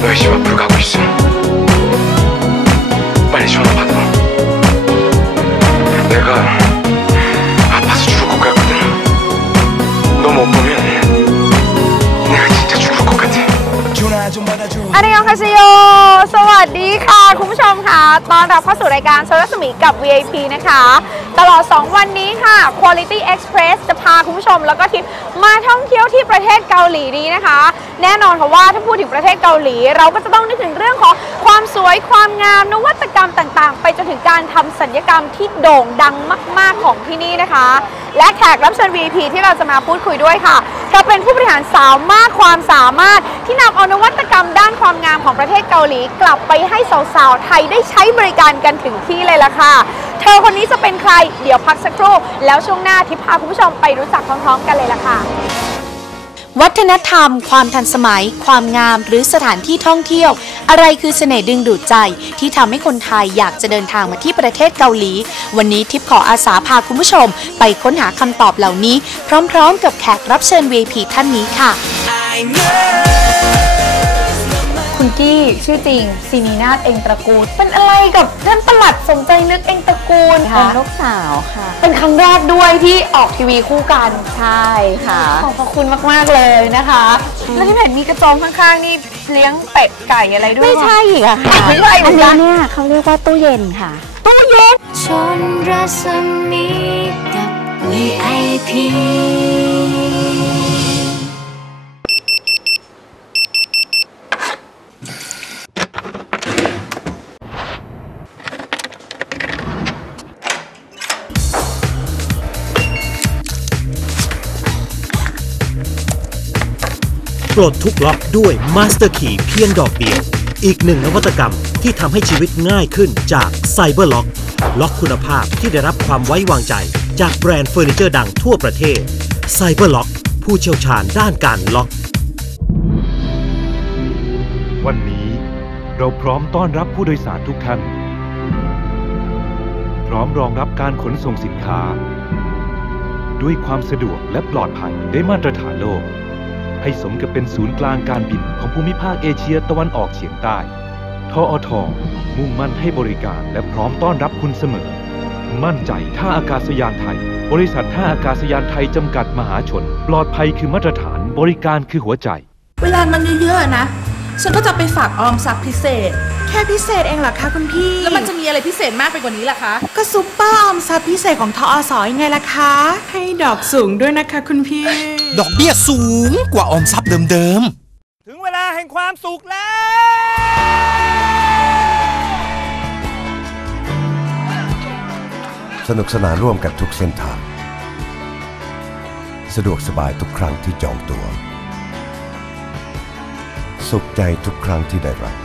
너집 앞으로 가고 있어. 빨리 전화 받아 내가 아파서 죽을 것 같거든. 너 못 보면 내가 진짜 죽을 것 같아. 전화 좀 받아줘. 안녕하세요. ตอนรับเข้าสู่รายการโซลัสมีกับ VIP นะคะ ตลอด 2 วันนี้ค่ะ Quality Express จะพาคุณผู้ชมแล้วก็ทิปมาท่องเที่ยวที่ประเทศเกาหลีนี้นะคะแน่นอนค่ะว่าถ้าพูดถึงประเทศเกาหลี เราก็จะต้องนึกถึงเรื่องของความสวยความงามนวัตกรรมต่างๆ ไปจนถึงการทำสัญญกรรมที่โด่งดังมาก ๆของที่นี่นะคะ และแขกรับเชิญ VIP ที่เราจะมาพูดคุยด้วยค่ะเธอเป็นผู้บริหารสาวมากความสามารถที่นำเอานวัตกรรมด้านความงามของประเทศเกาหลี กลับไปให้สาวๆไทยได้ใช้บริการกันถึงที่เลยล่ะค่ะ เธอคนนี้จะเป็นใครเดี๋ยวพักสักครู่ แล้วช่วงหน้าทิพพาคุณผู้ชมไปรู้จักพร้อมๆกันเลยล่ะค่ะ วัฒนธรรม ความทันสมัย ความงาม หรือสถานที่ท่องเที่ยว อะไรคือเสน่ห์ดึงดูดใจ ที่ทำให้คนไทยอยากจะเดินทางมาที่ประเทศเกาหลี วันนี้ทิพย์ขออาสาพาคุณผู้ชม ไปค้นหาคำตอบเหล่านี้ พร้อมๆ กับแขกรับเชิญ VIP ท่านนี้ค่ะ คุณกี้ชื่อจริงซีนีนาฏเองตระกูล เป็นอะไรกับท่านประหลัดสมใจนึกเองตระกูลเป็คะนลูกสาวค่ะ เป็นครั้งแรกด้วยที่ออกทีวีคู่กัน ใช่ค่ะ ขอบพระคุณมาก ๆ เลยนะคะ แล้วที่เห็นมีกระโจมข้างๆ นี่เลี้ยงเป็ดไก่อะไรด้วย ไม่ใช่อีกอะค่ะไม่ใช่เหมือัอนนกันี้น เนี่ยเขาเรียกว่าตู้เย็นค่ะ ชนรัศมีกับ VIP ปลดทุกล็อกด้วย Master Key เพียงดอกเดียว อีกหนึ่งนวัตกรรมที่ทำให้ชีวิตง่ายขึ้นจาก Cyber Lock ล็อกคุณภาพที่ได้รับความไว้วางใจ จากแบรนด์เฟอร์นิเจอร์ดังทั่วประเทศ Cyber Lock ผู้เชี่ยวชาญด้านการล็อก วันนี้เราพร้อมต้อนรับผู้โดยสารทุกท่าน พร้อมรองรับการขนส่งสินค้า ด้วยความสะดวกและปลอดภัยได้มาตรฐานโลก ให้สมกับเป็นศูนย์กลางการบินของภูมิภาคเอเชียตะวันออกเฉียงใต้ทออทมุ่งมั่นให้บริการและพร้อมต้อนรับคุณเสมอ มั่นใจท่าอากาศยานไทย บริษัทท่าอากาศยานไทยจำกัดมหาชน ปลอดภัยคือมาตรฐานบริการคือหัวใจ เวลามันเยอะๆนะ ฉันก็จะไปฝากออมทรัพย์พิเศษ ค่พิเศษเองเหรอคะคุณพี่ แล้วมันจะมีอะไรพิเศษมากไปกว่านี้ล่ะคะ ก็ซุปเปอร์ออมทรัพย์พิเศษของทอสอยังไงล่ะคะ ให้ดอกสูงด้วยนะคะคุณพี่ ดอกเบี้ยสูงกว่าออมทรัพย์เดิมถึงเวลาแห่งความสุขแล้ว สนุกสนานร่วมกันทุกเส้นทาง สะดวกสบายทุกครั้งที่จองตัว สุขใจทุกครั้งที่ได้รับ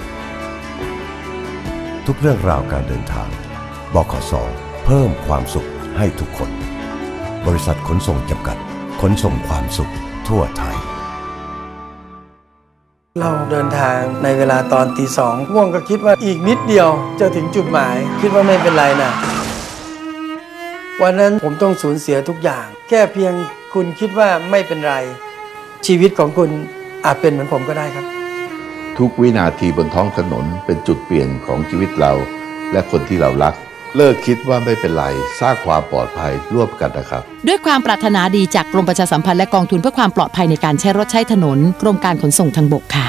ทุกเรื่องราวการเดินทาง บขส เพิ่มความสุขให้ทุกคน บริษัทขนส่งจำกัด ขนส่งความสุขทั่วไทย เราเดินทางในเวลาตอนตีสองง่วงก็คิดว่าอีกนิดเดียวจะถึงจุดหมาย คิดว่าไม่เป็นไรนะวันนั้นผมต้องสูญเสียทุกอย่าง แค่เพียงคุณคิดว่าไม่เป็นไร ชีวิตของคุณอาจเป็นเหมือนผมก็ได้ครับ ทุกวินาทีบนท้องถนนเป็นจุดเปลี่ยนของชีวิตเรา และคนที่เรารัก เลิกคิดว่าไม่เป็นไร สร้างความปลอดภัยร่วมกันนะครับ ด้วยความปรารถนาดีจากกรมประชาสัมพันธ์และกองทุนเพื่อความปลอดภัยในการใช้รถใช้ถนนกรมการขนส่งทางบกค่ะ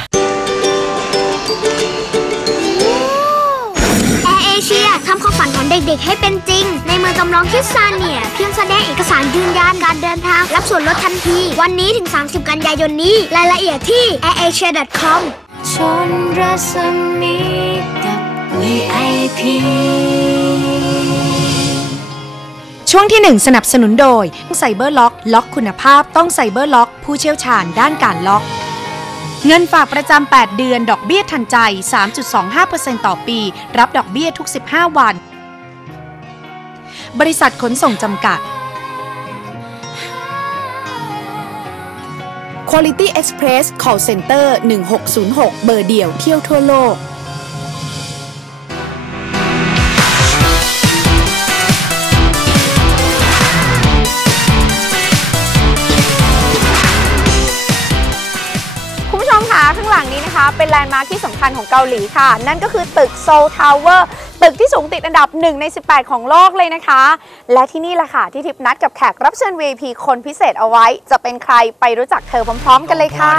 แอร์เอเชียทำความฝันของเด็กๆ ให้เป็นจริง ในเมืองจำลองคิดซาเนียเพียงแสดงเอกสารยืนยันการเดินทาง รับส่วนลดทันที วันนี้ถึง 30 กันยายนนี้ รายละเอียดที่ airasia.com ชนรัศมีกับ VIP ช่วงที่ 1 สนับสนุนโดยไซเบอร์ล็อก ล็อกคุณภาพต้องไซเบอร์ล็อก ผู้เชี่ยวชาญด้านการล็อก เงินฝากประจำ 8 เดือน ดอกเบี้ยทันใจ 3.25%ต่อปี รับดอกเบี้ยทุก 15 วัน บริษัทขนส่งจำกัด Quality Express Call Center 1606 เบอร์เดียวเที่ยวทั่วโลก แลนด์มาร์คที่สำคัญของเกาหลีค่ะ นั่นก็คือตึกโซลทาวเวอร์ตึกที่สูงติดอันดับ 1 ใน 18 ของโลกเลยนะคะ และที่นี่แหละค่ะ ที่ทิพนัดกับแขกรับเชิญ VIP คนพิเศษเอาไว้ จะเป็นใครไปรู้จักเธอพร้อม ๆ กันเลยค่ะ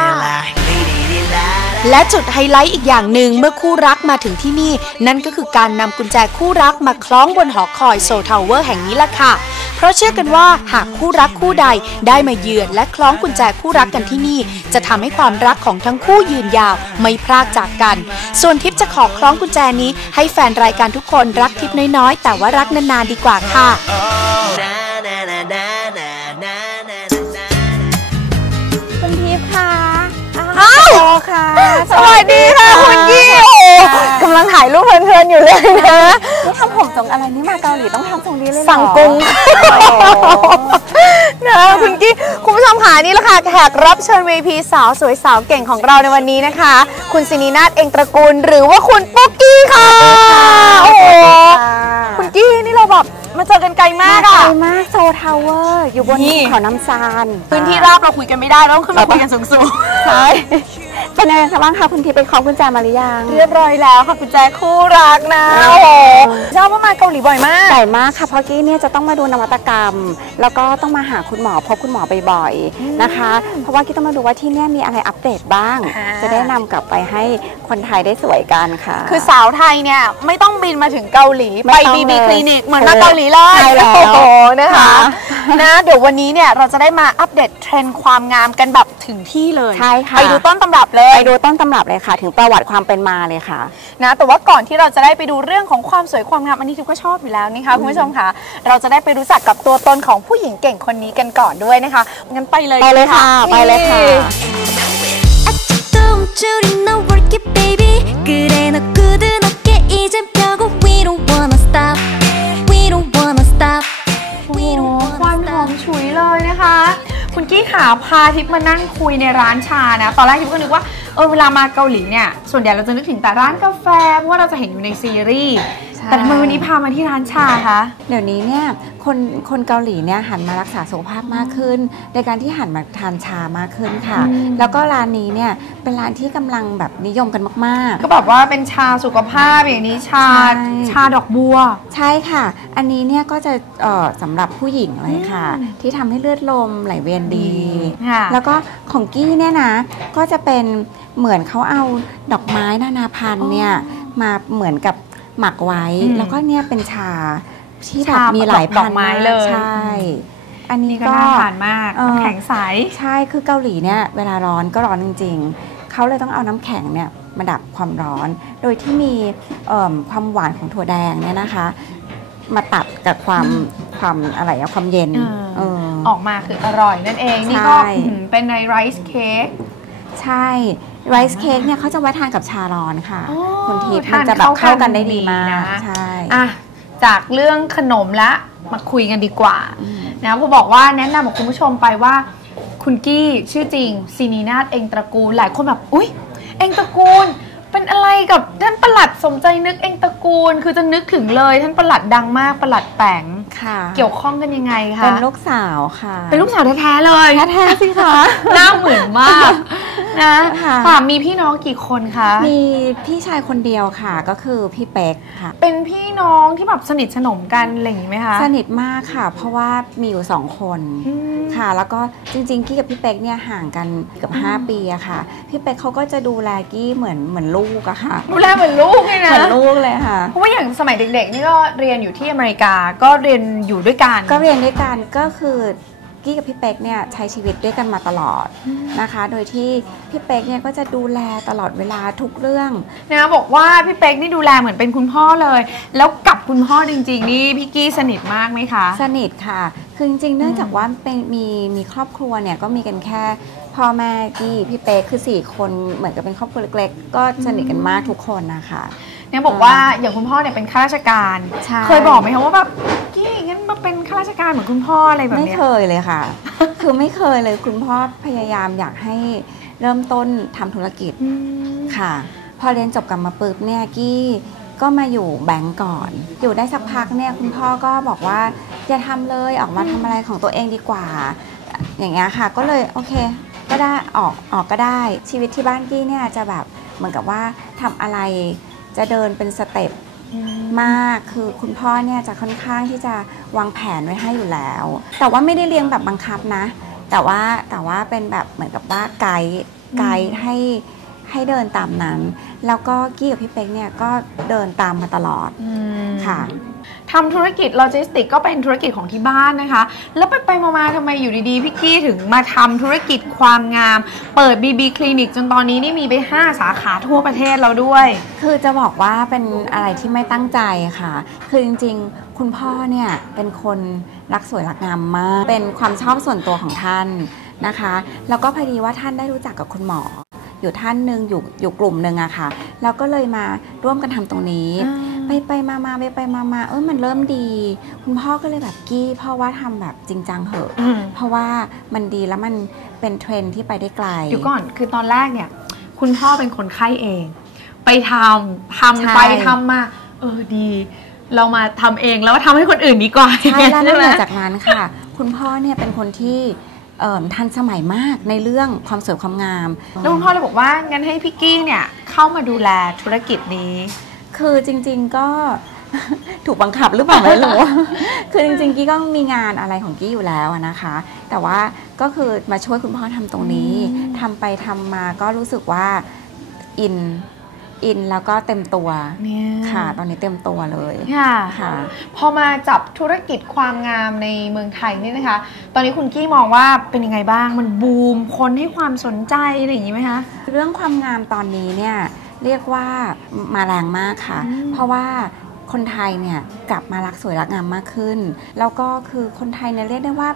และจุดไฮไลท์อีกอย่างหนึ่งเมื่อคู่รักมาถึงที่นี่ นั่นก็คือการนำกุญแจคู่รักมาคล้องบนหอคอยโซทาวเวอร์แห่งนี้ล่ะค่ะ เพราะเชื่อกันว่าหากคู่รักคู่ใดได้มาเยือนและคล้องกุญแจคู่รักกันที่นี่ จะทำให้ความรักของทั้งคู่ยืนยาวไม่พรากจากกัน ส่วนทิปจะขอคล้องกุญแจนี้ ให้แฟนรายการทุกคนรักทิปน้อยๆ แต่ว่ารักนานๆดีกว่าค่ะ โตค่ะ สวัสดีค่ะคุณกี้โอ้กำลังถ่ายรูปเพลินๆอยู่เลยนะนี่ทำผมทรงอะไรนี่มาเกาหลีต้องทำทรงนี้เลยเหรอสั่งกรุงนะคุณกี้คุณผู้ชมค่ะนี่แหละค่ะแขกรับเชิญ VP สาวสวยสาวเก่งของเราในวันนี้นะคะ คุณซินีนาฏเองตระกูลหรือว่าคุณปุ๊กกี้ค่ะ โอ้โหคุณกี้นี่เราแบบ มาเจอกันไกลมากไกลอะมากโซทาวเวอร์ อยู่บนนี่ เขาน้ำซานพื้นที่ราบเราคุยกันไม่ได้เราต้องขึ้นมาคุยกันสูงๆ ใช่ เป็นยังไงคะบ้างคะคุณทิพย์ไปเคาะกุญแจมาหรือยังเรียบร้อยแล้วค่ะคุณแจคู่รักนะโอ้โหชอบว่ามาเกาหลีบ่อยมากใหญ่มากค่ะเพราะกี้เนี่ยจะต้องมาดูนวัตกรรม แล้วก็ต้องมาหาคุณหมอพบคุณหมอบ่อยๆนะคะ เพราะว่ากี้ต้องมาดูว่าที่เนี่ยมีอะไรอัปเดตบ้างอ่าจะได้นำกลับไปให้คนไทยได้สวยกันค่ะ คือสาวไทยเนี่ยไม่ต้องบินมาถึงเกาหลีไม่ไปต้องบีบีเลยคลินิกเหมือนมาเกาหลีเลยใช่แล้วโอ้โหนะคะค่ะนะเดี๋ยววันนี้เนี่ยเราจะได้มาอัปเดตเทรนด์ความงามกันแบบถึงที่เลยใช่ค่ะไปดูต้นตำรับเลย ไปดูต้นตำรับเลยค่ะ ถึงประวัติความเป็นมาเลยค่ะ นะแต่ว่าก่อนที่เราจะได้ไปดูเรื่องของความสวยความงามอันนี้ทิพย์ก็ชอบอยู่แล้วนี่คะคุณผู้ชมคะเราจะได้ไปรู้จักกับตัวตนของผู้หญิงเก่งคนนี้กันก่อนด้วยนะคะงั้นไปเลย ไปเลยค่ะไปเลยค่ะ 또 움츠린 no work it baby 그래 너 굳은 어깨 이젠 펴고 We don't wanna ขาพาทิพย์มานั่งคุยในร้านชานะ ตอนแรกทิพย์ก็นึกว่าเออเวลามาเกาหลีเนี่ย ส่วนใหญ่เราจะนึกถึงแต่ร้านกาแฟ เพราะว่าเราจะเห็นอยู่ในซีรีส์ ใช่ แต่ทำไมวันนี้พามาที่ร้านชาคะ เดี๋ยวนี้เนี่ยคนคนเกาหลีเนี่ยหันมารักษาสุขภาพมากขึ้น ในการที่หันมาทานชามากขึ้นค่ะ อืม แล้วก็ร้านนี้เนี่ยเป็นร้านที่กำลังแบบนิยมกันมาก ก็แบบว่าเป็นชาสุขภาพอย่างนี้ชาใช่ ชาดอกบัว ๆ ใช่ค่ะ อันนี้เนี่ยก็จะเอ่อสำหรับผู้หญิงเลยค่ะ อืม ที่ทำให้เลือดลมไหลเวียนดี ค่ะแล้วก็ของกี้เนี่ยนะ ก็จะเป็นเหมือนเขาเอาดอกไม้นานาพันธุ์เนี่ยมาเหมือนกับ หมักไว้ อืมแล้วก็เนี่ยเป็นชาที่แบบชามีหลายดพัอนกธุ์ไม้มากเลย ใช่ อันนี้นี่ก็ก็ น่าทานมากเอ่อน้ำแข็งใส ใช่คือเกาหลีเนี่ยเวลาร้อนก็ร้อนจริง ๆ เขาเลยต้องเอาน้ำแข็งเนี่ยมาดับความร้อน โดยที่มีเอิ่มความหวานของถั่วแดงเนี่ยนะคะ มาตัดกับความความอะไรอะความเย็นอ่า เออ ออกมาคืออร่อยนั่นเอง นี่ก็ใช่ อื้อหือเป็นในไรซ์เค้ก ใช่ไรซ์เค้กเนี่ยเขาจะไว้ทานกับชาร้อนค่ะอ๋อคุณทิพย์ทามันนจะแบบเข้ากันได้ดีมากดีนะ ใช่อะจากเรื่องขนมละมาคุยกันดีกว่านะพอบอกว่าแนะนำกับคุณผู้ชมไปว่า คุณกี้ชื่อจริงซีนีนาฏเองตระกูลหลายคนแบบอุ๊ย เองตระกูล เป็นอะไรกับท่านประหลัดสมใจนึกเองตระกูล คือจะนึกถึงเลยท่านประหลัดดังมากประหลัดแปงค่ะเกี่ยวข้องกันยังไงคะเป็นลูกสาวค่ะเป็นลูกสาวแท้ๆเลย แท้ๆสิคะ หน้าเหมือนมาก นะค่ะ ค่ะมีพี่น้องกี่คนคะ มีพี่ชายคนเดียวค่ะ ก็คือพี่เป๊กค่ะ เป็นพี่น้องที่แบบสนิทสนมกันอะไรอย่างนี้ไหมคะสนิทมากค่ะ เพราะว่ามีอยู่สองคนค่ะ แล้วก็จริงๆกี้กับพี่เป๊กเนี่ยห่างกันเกือบ5ปีอะค่ะ พี่เป๊กเขาก็จะดูแลกี้เหมือนเหมือนลูกอะค่ะ ดูแลเหมือนลูกเลยนะเหมือนลูกเลยค่ะ เพราะว่าอย่างสมัยเด็กๆ นี่ก็เรียนอยู่ที่อเมริกา ก็เรียนอยู่ด้วยกัน ก็เรียนด้วยกันก็คือ กี้กับพี่เป๊กเนี่ยใช้ชีวิตด้วยกันมาตลอดนะคะ โดยที่พี่เป๊กเนี่ยก็จะดูแลตลอดเวลาทุกเรื่องนะบอกว่าพี่เป๊กนี่ดูแลเหมือนเป็นคุณพ่อเลย แล้วกับคุณพ่อจริง ๆ นี่พี่กี้สนิทมากไหมคะ สนิทค่ะคือจริงๆเนื่องจากว่าเป็นมีมีครอบครัวเนี่ยก็มีกันแค่พ่อแม่กี้พี่เป๊กคือ 4 คนเหมือนกับเป็นครอบครัวเล็กๆ ก็สนิทกันมากทุกคนนะคะเนี่ยบอกว่าอย่างคุณพ่อเนี่ยเป็นข้าราชการใช่เคยบอกไหมคะว่าแบบกี้งั้น มาเป็นข้าราชการเหมือนคุณพ่ออะไรแบบไม่เนี้ยเคยเลยค่ะ คือไม่เคยเลยคุณพ่อพยายามอยากให้เริ่มต้นทำธุรกิจค่ะ พอเรียนจบกลับมาปุ๊บเนี่ยกี้ก็มาอยู่แบงก์ก่อน อยู่ได้สักพักเนี่ยคุณพ่อก็บอกว่าอย่าทำเลยออกมาทำอะไรของตัวเองดีกว่า อย่างเงี้ยค่ะ ก็เลยโอเค ก็ได้ออกออกก็ได้ชีวิตที่บ้านกี้เนี่ยจะแบบเหมือนกับว่าทำอะไรจะเดินเป็นสเต็ป มากคือคุณพ่อเนี่ยจะค่อนข้างที่จะวางแผนไว้ให้อยู่แล้ว แต่ว่าไม่ได้เลี้ยงแบบบังคับนะ แต่ว่าแต่ว่าเป็นแบบเหมือนกับว่าไกด์ไกด์ให้ให้เดินตามนั้น แล้วก็กี้กับพี่เป๊กเนี่ยก็เดินตามมาตลอด ค่ะทำธุรกิจโลจิสติกก็เป็นธุรกิจของที่บ้านนะคะ แล้วไปไปๆมาๆทำไมอยู่ดีๆ พี่กี้ถึงมาทำธุรกิจความงาม เปิด BB คลินิกจนตอนนี้นี่มีไป 5 สาขาทั่วประเทศแล้วด้วย คือจะบอกว่าเป็นอะไรที่ไม่ตั้งใจค่ะ คือจริงๆ คุณพ่อเนี่ยเป็นคนรักสวยรักงามมาก เป็นความชอบส่วนตัวของท่านนะคะ แล้วก็พอดีว่าท่านได้รู้จักกับคุณหมอ อยู่ท่านหนึ่งอยู่อยู่กลุ่มหนึ่งอะค่ะ แล้วก็เลยมาร่วมกันทำตรงนี้ ไปไปมามาไปไปมามาเออมันเริ่มดี คุณพ่อก็เลยแบบกี้พ่อว่าทำแบบจริงจังเหอะอืมเพราะว่ามันดีแล้วมันเป็นเทรนด์ที่ไปได้ไกลเดี๋ยวก่อนคือตอนแรกเนี่ย คุณพ่อเป็นคนไข้เอง ไปทำทำใช่ไปทำมา เออดี เรามาทำเองแล้วทำให้คนอื่นดีกว่าใช่แล้วนอกไหมเหนือจากนั้นค่ะ คุณพ่อเนี่ยเป็นคนที่เอิ่มทันสมัยมากในเรื่องความสวยความงาม แล้วคุณพ่อเลยบอกว่างั้นให้พี่กี้เนี่ยเข้ามาดูแลธุรกิจนี้ คือจริง ๆ ก็ ถูกบังคับหรือเปล่าไม่รู้ คือจริงๆ กี้ก็มีงานอะไรของกี้อยู่แล้วอะนะคะ แต่ว่าก็คือมาช่วยคุณพ่อทำตรงนี้ทำไปทำมาก็รู้สึกว่าอินอินแล้วก็เต็มตัวเนี่ยค่ะ ตอนนี้เต็มตัวเลยค่ะค่ะ พอมาจับธุรกิจความงามในเมืองไทยเนี่ยนะคะ ตอนนี้คุณกี้มองว่าเป็นยังไงบ้างมันบูมคนให้ความสนใจอะไรอย่างนี้ไหมคะ เรื่องความงามตอนนี้เนี่ย เรียกว่ามาแรงมากค่ะ เพราะว่าคนไทยเนี่ยกลับมารักสวยรักงามมากขึ้น แล้วก็คือคนไทยเนี่ยเรียกได้ว่า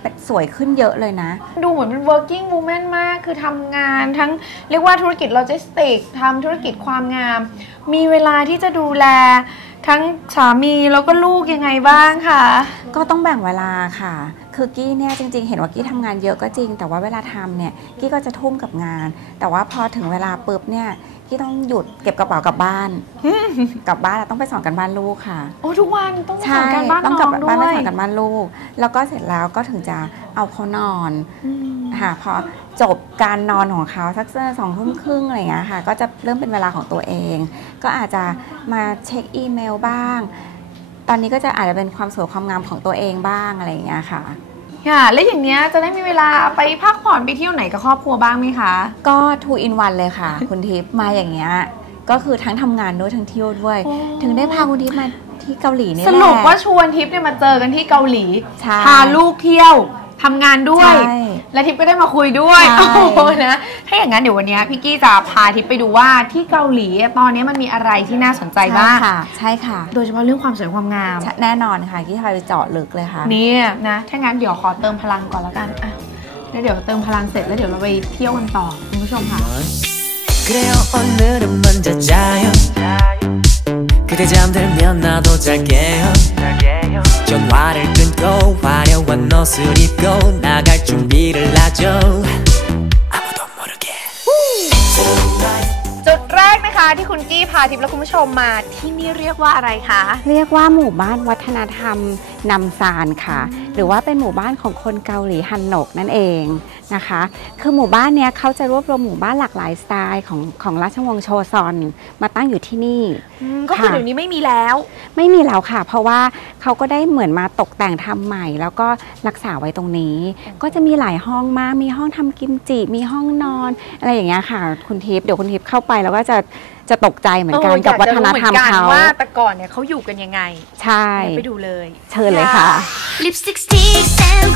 เป็นสวยขึ้นเยอะเลยนะ ดูเหมือนเป็น working woman มาก คือทำงานทั้งเรียกว่าธุรกิจโลจิสติกทำธุรกิจความงาม มีเวลาที่จะดูแลทั้งสามีแล้วก็ลูกยังไงบ้างคะ ก็ต้องแบ่งเวลาค่ะ คือกี้เนี่ยจริงๆ เห็นว่ากี้ทำงานเยอะก็จริง แต่ว่าเวลาทำเนี่ยกี้ก็จะทุ่มกับงาน แต่ว่าพอถึงเวลาปุ๊บเนี่ย กี้ต้องหยุดเก็บกระเป๋ากลับบ้าน กลับบ้านแล้วต้องไปสอนกันบ้านลูกค่ะโอ้ทุกวันต้องสใช่อนการบ้านต้องน้กลัอบงด้บ้านไปวยสอนกันบ้านลูก แล้วก็เสร็จแล้วก็ถึงจะเอาเขานอนค่ะพอจบการนอนของเขาสักสองทุ่มครึ่งอะไรอย่างเงี้ยค่ะ ก็จะเริ่มเป็นเวลาของตัวเอง ก็อาจจะมาเช็คอีเมลบ้าง ตอนนี้ก็จะอาจจะเป็นความสวยความงามของตัวเองบ้างอะไรอย่างเงี้ยค่ะ ค่ะ แล้วอย่างเนี้ยจะได้มีเวลาไปพักผ่อนไปเที่ยวไหนกับครอบครัวบ้างไหมคะ ก็ two in one เลยค่ะ คุณทิพย์มาอย่างเงี้ยก็คือทั้งทำงานด้วยทั้งเที่ยวด้วยถึงได้พาคุณทิพย์มาที่เกาหลีนี่สแหละ รุปว่าชวนทิพย์เนี่ยมาเจอกันที่เกาหลี ใช่ พาลูกเที่ยว ทำงานด้วย ใช่ และทิพย์ก็ได้มาคุยด้วย ใช่ โอ้โหนะถ้าอย่างนั้นเดี๋ยววันเนี้ยพี่กี้จะพาทิพย์ไปดูว่าที่เกาหลีตอนนี้มันมีอะไรที่น่าสนใจบ้าง ใช่ค่ะ ใช่ค่ะ โดยเฉพาะเรื่องความสวยความงาม แน่นอนค่ะที่พาไปเจาะลึกเลยค่ะ เนี่ยนะถ้างั้นเดี๋ยวขอเติมพลังก่อนแล้วกันอ่ะแล้วเดี๋ยวเติมพลังเสร็จแล้วเดี๋ยวเราไปเที่ยวกันต่อคุณผู้ชมค่ะ 그래요 오늘은 먼저 자요 그대 잠들면 나도 잘게요 전화를 끊고 화려한 옷을 입고 나갈 준비를 하죠 จุดแรกนะคะที่คุณกี้พาทิพย์และคุณผู้ชมมาที่นี่เรียกว่าอะไรคะ เรียกว่าหมู่บ้านวัฒนธรรม นำซานค่ะ หรือว่าเป็นหมู่บ้านของคนเกาหลีฮันโนกนั่นเองนะคะ คือหมู่บ้านเนี้ยเขาจะรวบรวมหมู่บ้านหลากหลายสไตล์ของของราชวงศ์โชซอนมาตั้งอยู่ที่นี่อืมก็คือเดี๋ยวนี้ไม่มีแล้ว ไม่มีแล้วค่ะ เพราะว่าเขาก็ได้เหมือนมาตกแต่งทำใหม่ แล้วก็รักษาไว้ตรงนี้ ก็จะมีหลายห้องมากมีห้องทำกิมจิ มีห้องนอน อะไรอย่างเงี้ยค่ะ คุณทิพย์เดี๋ยวคุณทิพย์เข้าไปแล้วก็จะจะตกใจเหมือนกันกับวัฒนธรรมเขาว่าแต่ก่อนเนี่ยเขาอยู่กันยังไง ใช่ไปดูเลย เชิญเลยค่ะลิปสติกสติแซม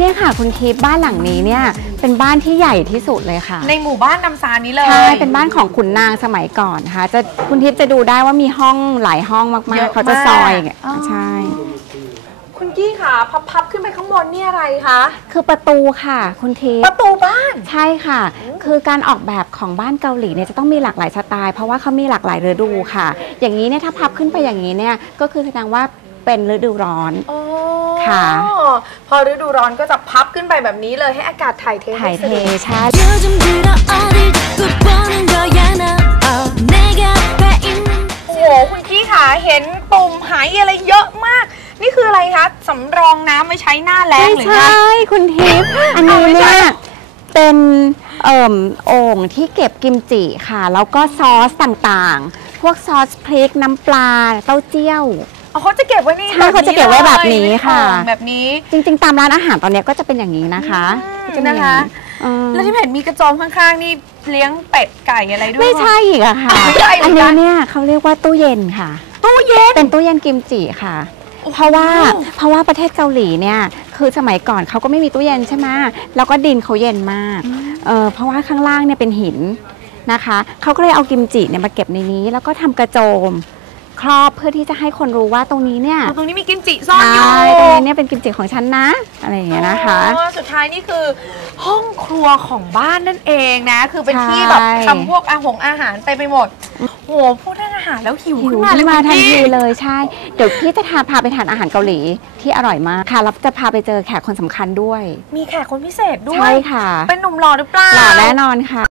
เนี่ยค่ะคุณทิพย์บ้านหลังนี้เนี่ยเป็นบ้านที่ใหญ่ที่สุดเลยค่ะ ในหมู่บ้านนำซานนี้เลยใช่เป็นบ้านของขุนนางสมัยก่อนค่ะจะคุณทิพย์จะดูได้ว่ามีห้องหลายห้องมากๆ เขาจะซอยอะใช่ คุณกี้ค่ะ พับพับขึ้นไปข้างบนนี่อะไรคะคือประตูค่ะ คุณเทปประตูบ้าน ใช่ค่ะ คือการออกแบบของบ้านเกาหลีเนี่ยจะต้องมีหลากหลายสไตล์ เพราะว่าเขามีหลากหลายฤดูค่ะ อย่างนี้เนี่ยถ้าพับขึ้นไปอย่างนี้เนี่ยก็คือแสดงว่าเป็นฤดูร้อนอค่ะ พอฤดูร้อนก็จะพับขึ้นไปแบบนี้เลยให้อากาศถ่ายเทถ่ายเทใช่โอ้โหคุณกี้ค่ะเห็นปุ่มหายอะไรเยอะมาก นี่คืออะไรคะสำรองน้ำไว้ใช้หน้าแล้งไม่หรือใช่ไงคุณทิพย์อันนี้เนี่ยเป็นเอ่มโอ่งที่เก็บกิมจิค่ะ แล้วก็ซอสต่างๆ พวกซอสพริกน้ำปลาเต้าเจี้ยว อ๋อเขาจะเก็บไว้นี่ใช่เขาจะเก็บไว้แบบนี้ค่ะ เป็นของแบบนี้ จริงๆ ตามร้านอาหารตอนเนี้ยก็จะเป็นอย่างนี้นะคะจะมีนะคะ เออแล้วที่เห็นมีกระโจมข้างๆ นี่เลี้ยงเป็ดไก่อะไรด้วย ไม่ใช่อีกอะค่ะ ไม่ใช่เหมือัอนนนี้กันเนี่ยเขาเรียกว่าตู้เย็นค่ะ ตู้เย็น เป็นตู้เย็นกิมจิค่ะ เพราะว่าเพราะว่าประเทศเกาหลีเนี่ยคือสมัยก่อนเขาก็ไม่มีตู้เย็นใช่ไหมแล้วก็ดินเขาเย็นมากเออเพราะว่าข้างล่างเนี่ยเป็นหินนะคะเขาก็เลยเอากิมจิเนี่ยมาเก็บในนี้ แล้วก็ทำกระโจม ครอบเพื่อที่จะให้คนรู้ว่าตรงนี้เนี่ยตรงนี้มีกิมจิซ่อนอยู่ใช่ตรงนี้เนี่ยเป็นกิมจิของฉันนะ อะไรอย่างเงี้ยนะคะอ๋อสุดท้ายนี่คือห้องครัวของบ้านนั่นเองนะ คือเป็นใช่ที่แบบทำพวกอาหงอาหารเต็มไปหมดโหพูดเรื่องอาหารแล้วหิวหิขึ้วนมาเลยขึ้นมาคุณทันพี่ทีเลยใช่ เดี๋ยวพี่จะทาพาไปทานอาหารเกาหลีที่อร่อยมากค่ะแล้วจะพาไปเจอแขกคนสำคัญด้วย มีแขกคนพิเศษด้วย ใช่ค่ะ เป็นหนุ่มหล่อหรือเปล่าหล่อแน่นอนค่ะ